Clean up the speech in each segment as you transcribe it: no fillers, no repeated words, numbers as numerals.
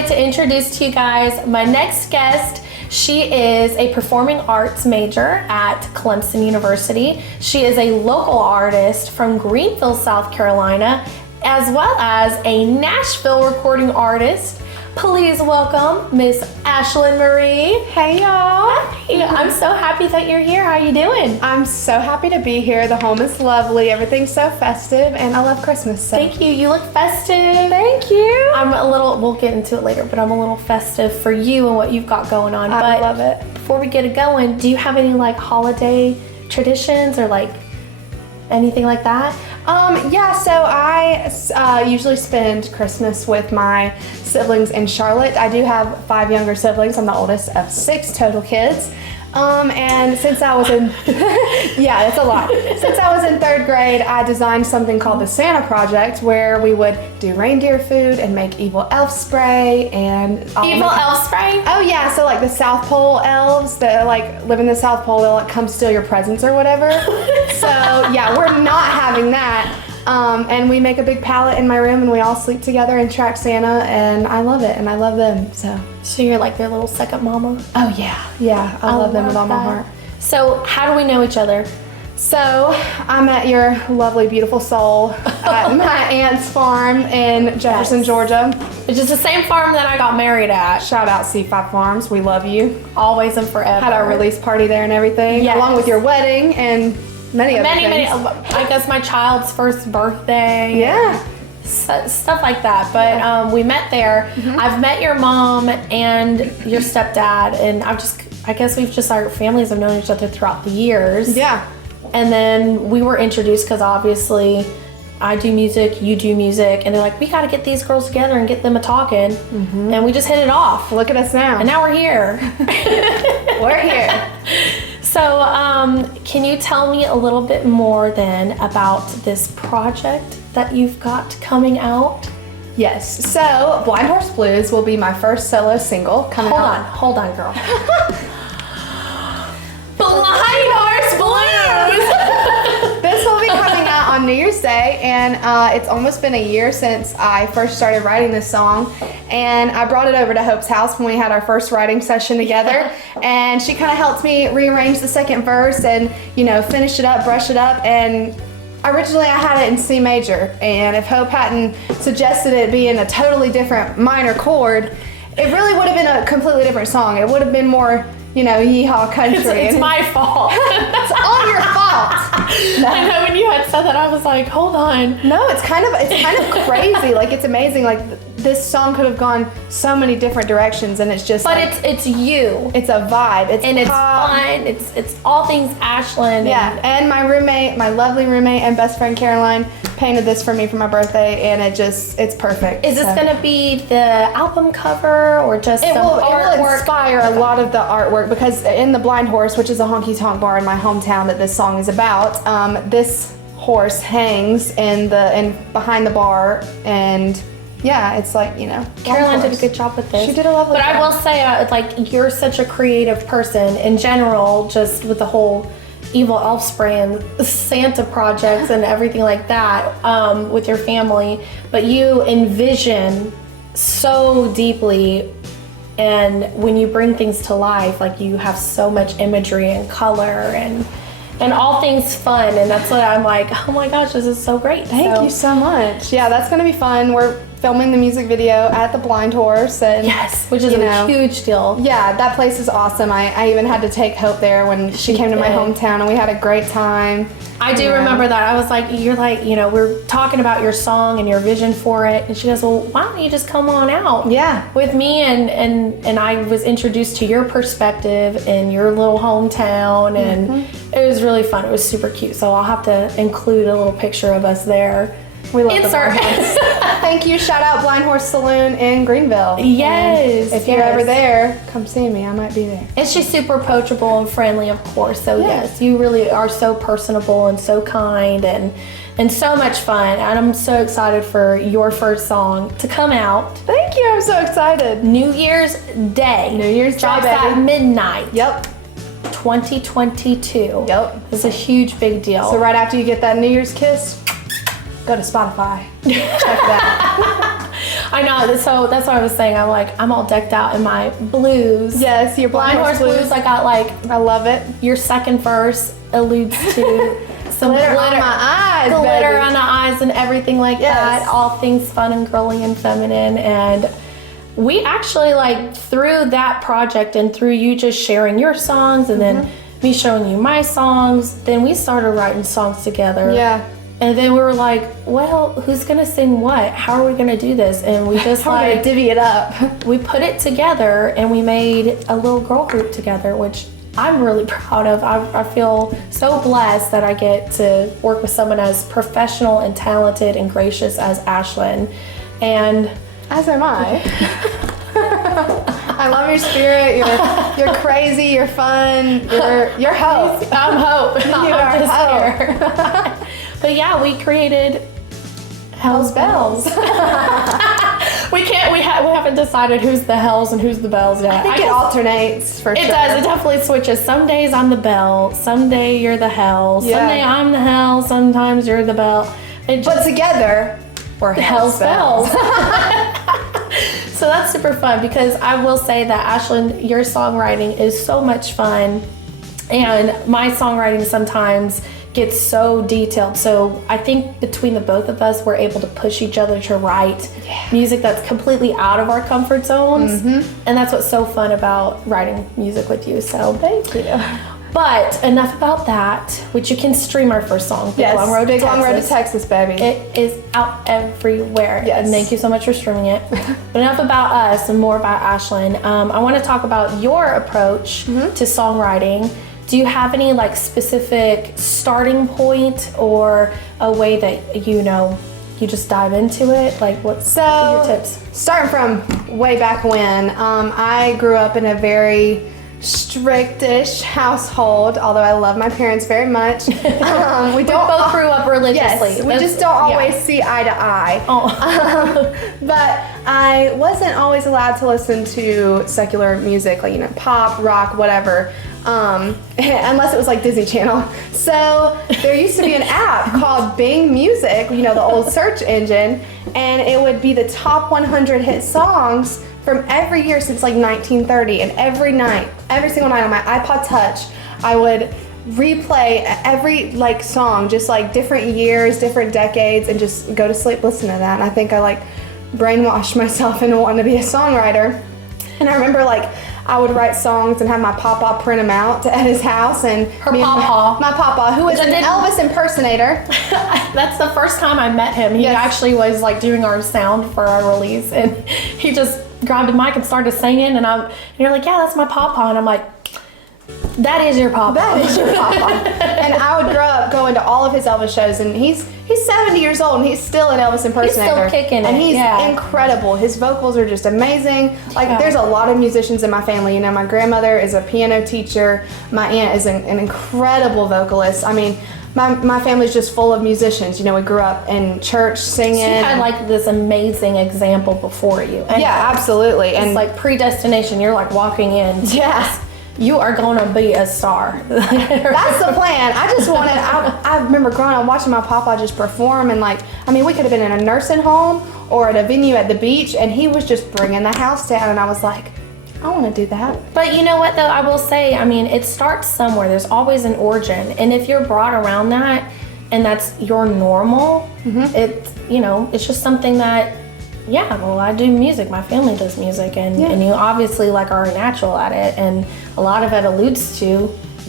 excited to introduce to you guys my next guest. She is a performing arts major at Clemson University. She is a local artist from Greenville, South Carolina, as well as a Nashville recording artist. Please welcome Miss Ashlyn Marie. Hey y'all. Hey, I'm so happy that you're here. How you doing? I'm so happy to be here. The home is lovely. Everything's so festive, and I love Christmas. So. Thank you. You look festive. Thank you. I'm a little, we'll get into it later, but I'm a little festive for you and what you've got going on. I But love it. before we get it going, do you have any like holiday traditions or like anything like that? Yeah, so I usually spend Christmas with my siblings in Charlotte. I do have 5 younger siblings. I'm the oldest of 6 total kids. And since I was in, yeah, that's a lot. Since I was in 3rd grade, I designed something called the Santa Project, where we would do reindeer food and make evil elf spray and Elf spray? Oh yeah, so like the South Pole elves that like live in the South Pole, they'll like come steal your presents or whatever. So yeah, we're not having that. And we make a big pallet in my room and we all sleep together and track Santa, and I love it and I love them. So you're like their little second mama? Oh yeah, I love them with all my heart. So how do we know each other? So I met your lovely, beautiful soul at my aunt's farm in Jefferson, Yes. Georgia. Which is the same farm that I got married at. Shout out C5 Farms, we love you. Always and forever. Had our release party there and everything, Yes. along with your wedding and many other things. I guess my child's first birthday. Yeah. Stuff like that. But we met there. I've met your mom and your stepdad, and I guess our families have known each other throughout the years. Yeah. And then we were introduced because obviously I do music, you do music, and they're like, we got to get these girls together and get them a talking. And we just hit it off. Look at us now. And now we're here. We're here. So, can you tell me a little bit more then about this project that you've got coming out? Yes. So, Blind Horse Blues will be my first solo single coming out. Hold on, girl. Blind Horse Blues! This will be coming out on New Year's Day, and it's almost been a year since I first started writing this song, and I brought it over to Hope's house when we had our first writing session together, and she kind of helped me rearrange the second verse and, finish it up, brush it up, and originally I had it in C major, and if Hope hadn't suggested it be in a totally different minor chord, it really would have been a completely different song. It would have been more, yeehaw country. It's my fault. It's all your fault. I know when you had said that, I was like, hold on. No, it's kind of crazy. Like, it's amazing. Like, this song could have gone so many different directions, and it's just. But like, it's you. it's a vibe. It's pop. Fun. It's all things Ashlyn. Yeah, and my lovely roommate and best friend Caroline painted this for me for my birthday, and it's perfect. Is this gonna be the album cover or just some artwork? It will inspire a lot of the artwork, because in the Blind Horse, which is a honky tonk bar in my hometown that this song is about, this horse hangs in behind the bar, and yeah, it's like, Caroline did a good job with this. She did a lovely job. But I will say, you're such a creative person in general, just with the whole evil elf spray and Santa projects and everything like that with your family. But you envision so deeply, and when you bring things to life, like you have so much imagery and color and all things fun, and that's what I'm like, oh my gosh, this is so great. Thank you so much. Yeah, that's gonna be fun. We're filming the music video at the Blind Horse, and yes, which is a huge deal. Yeah, that place is awesome. I even had to take Hope there when she came to my hometown, and we had a great time. I do remember that. I was like, we're talking about your song and your vision for it, and she goes, well, why don't you just come on out with me, and I was introduced to your perspective in your little hometown, and it was really fun. It was super cute, so I'll have to include a little picture of us there. We love the Blind Horse. Thank you. Shout out Blind Horse Saloon in Greenville. Yes. And if you're ever there, come see me. I might be there. And she's super approachable and friendly, of course. So yes, you really are so personable and so kind and so much fun. And I'm so excited for your first song to come out. Thank you. I'm so excited. New Year's Day. New Year's Day, drops baby. at midnight. Yep. 2022. Yep. It's a huge, big deal. So right after you get that New Year's kiss, go to Spotify. Check that. I know. So that's what I was saying. I'm all decked out in my blues. Yes, your Blind Horse Blues. I got I love it. your second verse alludes to some Glitter on my eyes, glitter baby. on the eyes and everything like Yes. that. All things fun and girly and feminine. And we actually through that project and through you just sharing your songs and then me showing you my songs, then we started writing songs together. Yeah. And then we were like, well, who's gonna sing what? How are we gonna do this? And we just How are we gonna divvy it up? we put it together and we made a little girl group together, which I'm really proud of. I feel so blessed that I get to work with someone as professional and talented and gracious as Ashlyn. And As am I. I love your spirit. You're crazy. You're fun. You're hope. I'm Hope. You I'm are just Hope. here. But yeah, we created Hell's Bells. We haven't decided who's the Hells and who's the Bells yet. I think it alternates for sure. It does. It definitely switches. Some days I'm the Bell. Some day you're the Hell. Yeah. Someday I'm the Hell. Sometimes you're the Bell. It But just together, we're Hell's Bells. So that's super fun because I will say that Ashlyn, your songwriting is so much fun, and my songwriting sometimes gets so detailed. So I think between the both of us, we're able to push each other to write music that's completely out of our comfort zones, and that's what's so fun about writing music with you. So Thank you. but enough about that, which you can stream our first song, Big Long Road to Big Long Road to Texas. Texas, baby. It is out everywhere. Yes. And thank you so much for streaming it. But enough about us and more about Ashlyn. I want to talk about your approach to songwriting. Do you have any specific starting point or a way that you just dive into it? What's your tips? Starting from way back when, I grew up in a very strictish household, although I love my parents very much. We both grew up religiously. Yes, we just don't always see eye to eye. Oh. But I wasn't always allowed to listen to secular music, pop, rock, whatever, unless it was Disney Channel. So there used to be an app called Bing Music, the old search engine, and it would be the top 100 hit songs from every year since 1930, and every single night on my iPod Touch, I would replay every song, just different years, different decades, and just go to sleep listening to that. And I think I brainwashed myself into wanting to be a songwriter. And I remember I would write songs and have my papa print them out at his house, and my papa, who was an Elvis impersonator. That's the first time I met him. He actually was doing our sound for our release, and he just grabbed a mic and started singing, and you're like, yeah, that's my papa, and I'm like, that is your papa. That is your papa. And I would grow up going to all of his Elvis shows, and he's 70 years old and he's still an Elvis impersonator. He's still kicking it. And he's incredible. His vocals are just amazing. There's a lot of musicians in my family. My grandmother is a piano teacher. My aunt is an incredible vocalist. I mean, my family's just full of musicians. We grew up in church singing. So you had this amazing example before you. And yeah, absolutely. And it's predestination. You're walking in. Yes. You are going to be a star. That's the plan. I just wanted, I remember growing up watching my papa just perform, and we could have been in a nursing home or at a venue at the beach, and he was just bringing the house down, and I was like, I want to do that. But you know what though, I will say, it starts somewhere. There's always an origin, and if you're brought around that and that's your normal, it's just something that, I do music, my family does music, and you obviously are natural at it, and a lot of it alludes to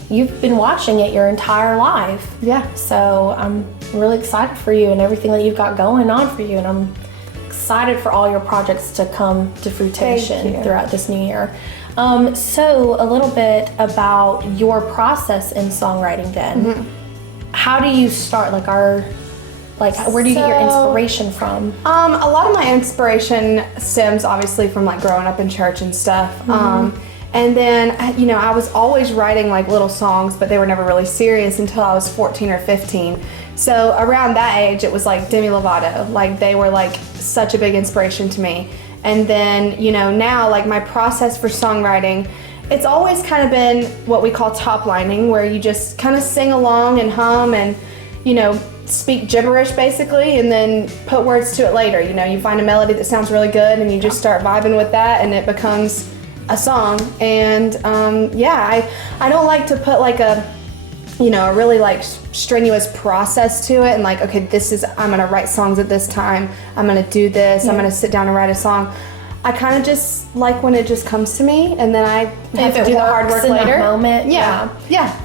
you've been watching it your entire life. Yeah. So I'm really excited for you and everything that you've got going on for you, and I'm excited for all your projects to come to fruition throughout this new year. So a little bit about your process in songwriting then. How do you start? Where do you get your inspiration from? A lot of my inspiration stems obviously from growing up in church and stuff. And then, I was always writing little songs, but they were never really serious until I was 14 or 15. So around that age, it was Demi Lovato. They were such a big inspiration to me. And then, now my process for songwriting, it's always kind of been what we call top lining, where you just kind of sing along and hum and, speak gibberish basically and then put words to it later. You know, you find a melody that sounds really good and you just start vibing with that and it becomes a song. And I don't like to put like a really like strenuous process to it and like, okay, I'm gonna write songs at this time, I'm gonna do this, I'm gonna sit down and write a song. I kind of just like when it just comes to me, and then I have to do the hard work in later. That moment, yeah.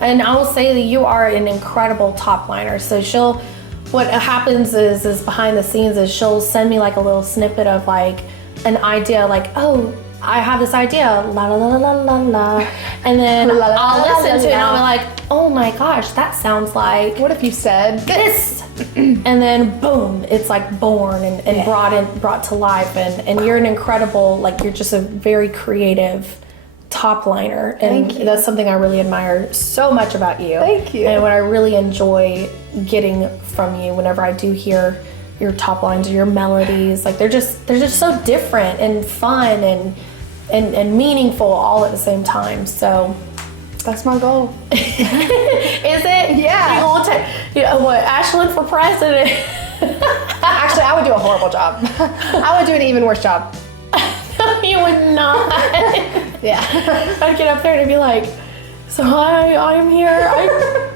And I will say that you are an incredible top liner. So what happens is behind the scenes is she'll send me like a little snippet of like an idea, like, oh, I have this idea, la la la la la la, and then I'll listen to it and I'll be like, oh my gosh, that sounds like. What if you said this? And then boom, it's like born and brought to life, and you're an incredible, like, you're just a very creative top liner, and that's something I really admire so much about you. Thank you. And what I really enjoy getting from you whenever I do hear your top lines or your melodies, like they're just so different and fun and meaningful all at the same time. So that's my goal. Is it? Yeah. You want to, what, Ashlyn for president? Actually, I would do a horrible job. I would do an even worse job. No, you would not. Yeah. I'd get up there and I'd be like, so hi, I'm here.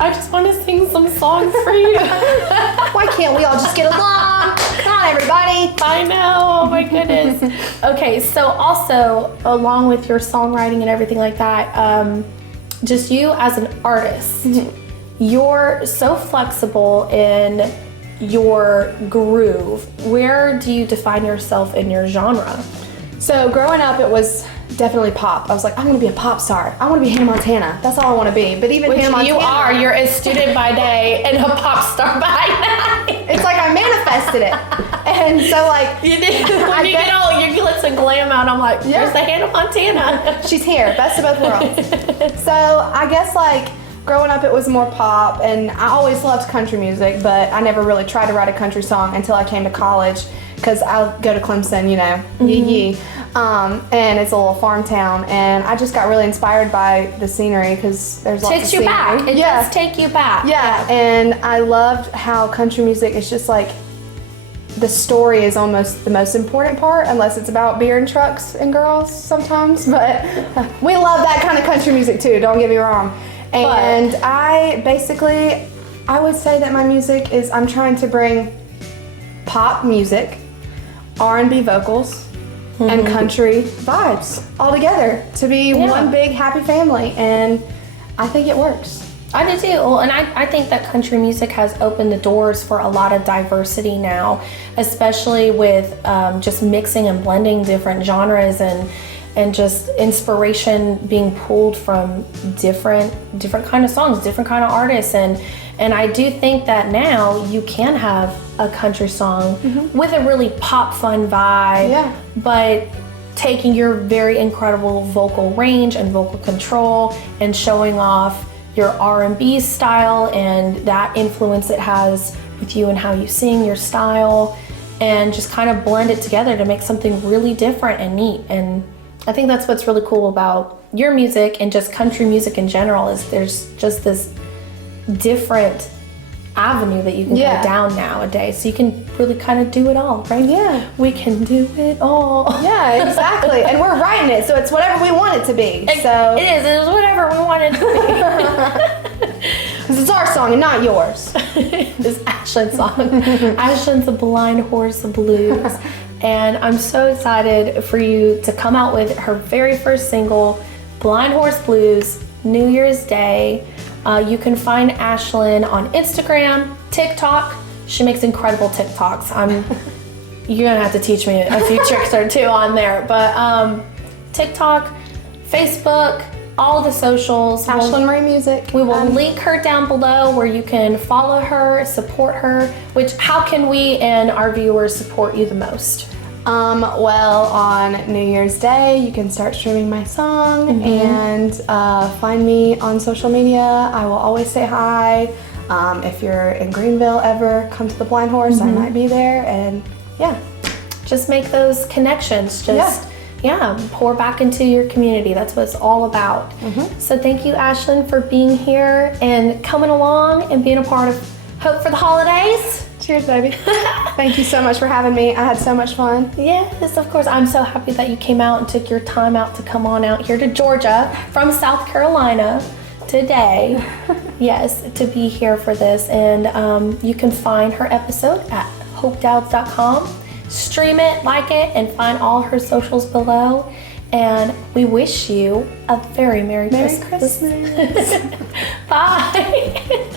I just want to sing some songs for you. Why can't we all just get along? Come on, everybody. I know. Oh my goodness. Okay, so also along with your songwriting and everything like that, just you as an artist, you're so flexible in your groove. Where do you define yourself in your genre? So growing up, it was definitely pop. I was like, I want to be a pop star. I want to be Hannah Montana. That's all I want to be. But even Hannah Montana, you're a student by day and a pop star by night. It's like I manifested it. And so like, you did. When you get all your glitz and glam out, I'm like, there's the Hannah Montana. She's here, best of both worlds. So I guess like growing up, it was more pop, and I always loved country music, but I never really tried to write a country song until I came to college, because I'll go to Clemson, yee. And it's a little farm town, and I just got really inspired by the scenery, because there's lots of scenery. Takes you back. It does take you back. Yeah, and I loved how country music is just like, the story is almost the most important part, unless it's about beer and trucks and girls sometimes, but we love that kind of country music too, don't get me wrong. And I would say that my music is, I'm trying to bring pop music, R&B vocals, and country vibes all together to be one big happy family, and I think it works. I do too. Well, and I think that country music has opened the doors for a lot of diversity now, especially with just mixing and blending different genres and just inspiration being pulled from different kind of songs, different kind of artists, and I do think that now you can have a country song with a really pop fun vibe, but taking your very incredible vocal range and vocal control and showing off your R&B style and that influence it has with you and how you sing, your style, and just kind of blend it together to make something really different and neat. And I think that's what's really cool about your music and just country music in general, is there's just this different avenue that you can go down nowadays. So you can really kind of do it all, right? Yeah. We can do it all. Yeah, exactly. And we're writing it, so it's whatever we want it to be. So it is whatever we want it to be. Because it's our song and not yours. It's Ashlyn's song. Ashlyn's The Blind Horse Blues. And I'm so excited for you to come out with her very first single, Blind Horse Blues, New Year's Day. You can find Ashlyn on Instagram, TikTok. She makes incredible TikToks. You're gonna have to teach me a few tricks or two on there. But TikTok, Facebook, all the socials. Ashlyn Marie Music. We will link her down below where you can follow her, support her. How can we and our viewers support you the most? Well, on New Year's Day, you can start streaming my song and find me on social media. I will always say hi. If you're in Greenville ever, come to the Blind Horse. I might be there, and just make those connections. Pour back into your community. That's what it's all about. So thank you, Ashlyn, for being here and coming along and being a part of hope for the holidays. Cheers, baby. Thank you so much for having me. I had so much fun. Yes, of course. I'm so happy that you came out and took your time out to come on out here to Georgia from South Carolina today. Yes, to be here for this. And you can find her episode at hopedowds.com. Stream it, like it, and find all her socials below. And we wish you a very Merry Christmas. Christmas. Bye.